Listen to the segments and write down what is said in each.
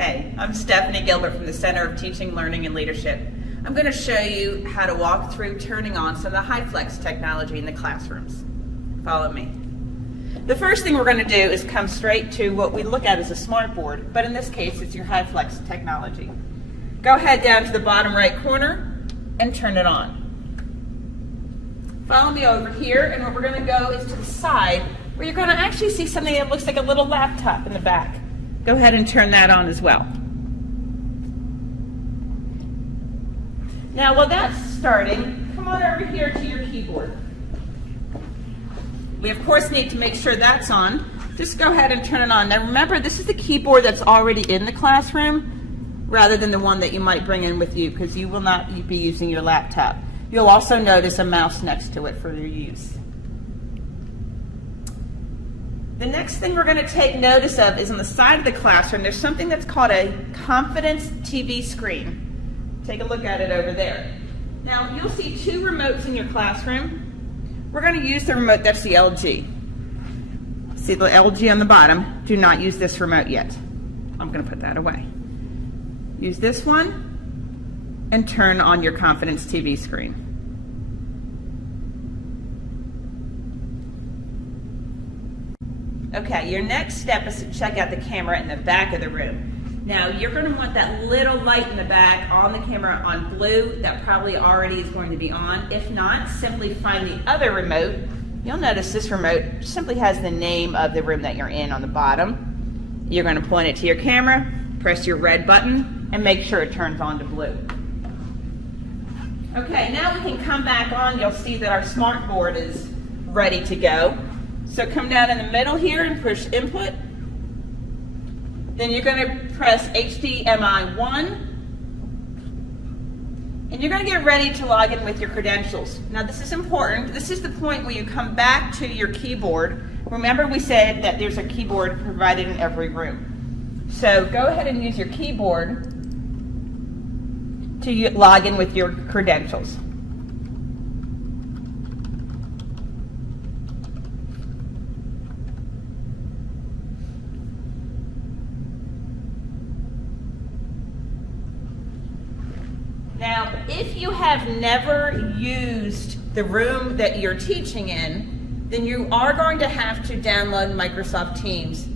Hey, I'm Stephanie Gilbert from the Center of Teaching, Learning, and Leadership. I'm going to show you how to walk through turning on some of the HyFlex technology in the classrooms. Follow me. The first thing we're going to do is come straight to what we look at as a smart board, but in this case it's your HyFlex technology. Go ahead down to the bottom right corner and turn it on. Follow me over here, and where we're going to go is to the side where you're going to actually see something that looks like a little laptop in the back. Go ahead and turn that on as well. Now while that's starting, come on over here to your keyboard. We of course need to make sure that's on. Just go ahead and turn it on. Now remember, this is the keyboard that's already in the classroom rather than the one that you might bring in with you, because you will not be using your laptop. You'll also notice a mouse next to it for your use. The next thing we're going to take notice of is on the side of the classroom, there's something that's called a Confidence TV screen. Take a look at it over there. Now you'll see two remotes in your classroom. We're going to use the remote that's the LG. See the LG on the bottom? Do not use this remote yet. I'm going to put that away. Use this one and turn on your Confidence TV screen. Okay, your next step is to check out the camera in the back of the room. Now you're going to want that little light in the back on the camera on blue. That probably already is going to be on. If not, simply find the other remote. You'll notice this remote simply has the name of the room that you're in on the bottom. You're going to point it to your camera, press your red button, and make sure it turns on to blue. Okay, now we can come back on. You'll see that our smart board is ready to go. So come down in the middle here and push input. Then you're going to press HDMI 1. And you're going to get ready to log in with your credentials. Now this is important. This is the point where you come back to your keyboard. Remember we said that there's a keyboard provided in every room. So go ahead and use your keyboard to log in with your credentials. Now, if you have never used the room that you're teaching in, then you are going to have to download Microsoft Teams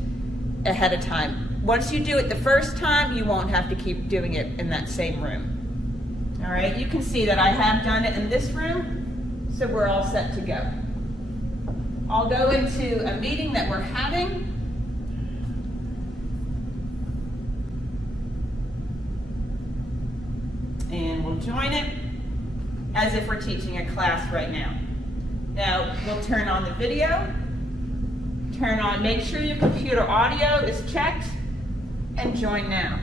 ahead of time. Once you do it the first time, you won't have to keep doing it in that same room. All right, you can see that I have done it in this room, so we're all set to go. I'll go into a meeting that we're having. And we'll join it as if we're teaching a class right now. Now, we'll turn on the video, make sure your computer audio is checked, and join now.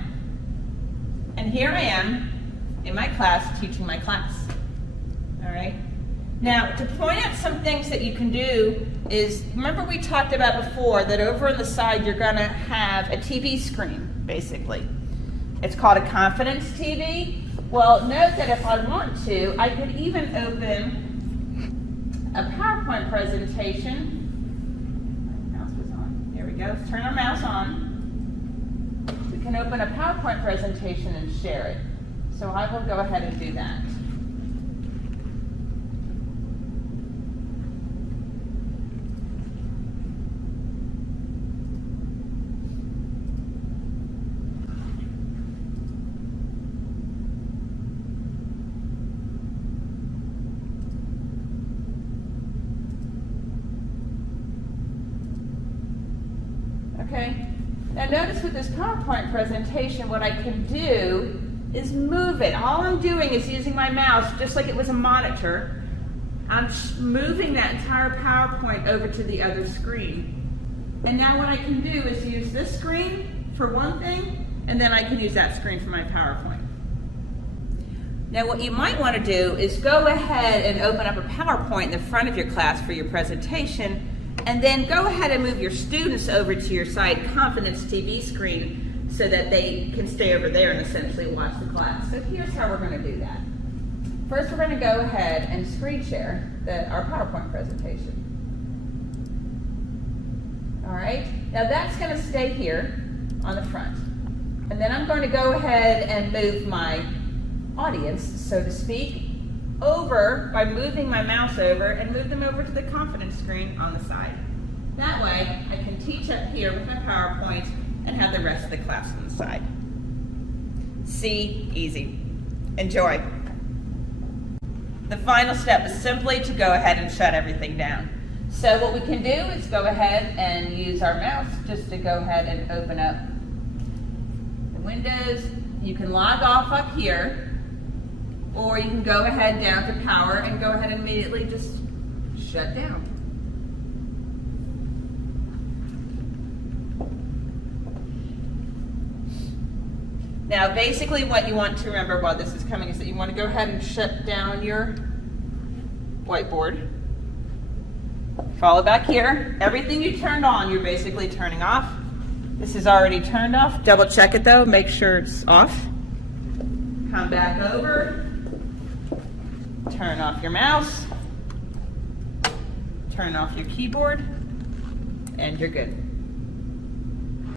And here I am in my class teaching my class. All right? Now, to point out some things that you can do is, remember we talked about before that over on the side you're going to have a TV screen, basically. It's called a Confidence TV. Well, note that if I want to, I could even open a PowerPoint presentation. My mouse was on. There we go. Let's turn our mouse on. We can open a PowerPoint presentation and share it. So I will go ahead and do that. Okay, now notice with this PowerPoint presentation, what I can do is move it. All I'm doing is using my mouse, just like it was a monitor. I'm moving that entire PowerPoint over to the other screen. And now what I can do is use this screen for one thing, and then I can use that screen for my PowerPoint. Now what you might want to do is go ahead and open up a PowerPoint in the front of your class for your presentation, and then go ahead and move your students over to your side Confidence TV screen so that they can stay over there and essentially watch the class. So here's how we're going to do that. First, we're going to go ahead and screen share our PowerPoint presentation. All right, now that's going to stay here on the front. And then I'm going to go ahead and move my audience, so to speak, over by moving my mouse over and move them over to the confidence screen on the side. That way, I can teach up here with my PowerPoint and have the rest of the class on the side. See, easy. Enjoy. The final step is simply to go ahead and shut everything down. So what we can do is go ahead and use our mouse just to go ahead and open up the windows. You can log off up here, or you can go ahead down to power and go ahead and immediately just shut down. Now basically what you want to remember while this is coming is that you want to go ahead and shut down your whiteboard. Follow back here. Everything you turned on, you're basically turning off. This is already turned off. Double check it though, make sure it's off. Come back over. Turn off your mouse. Turn off your keyboard. And you're good.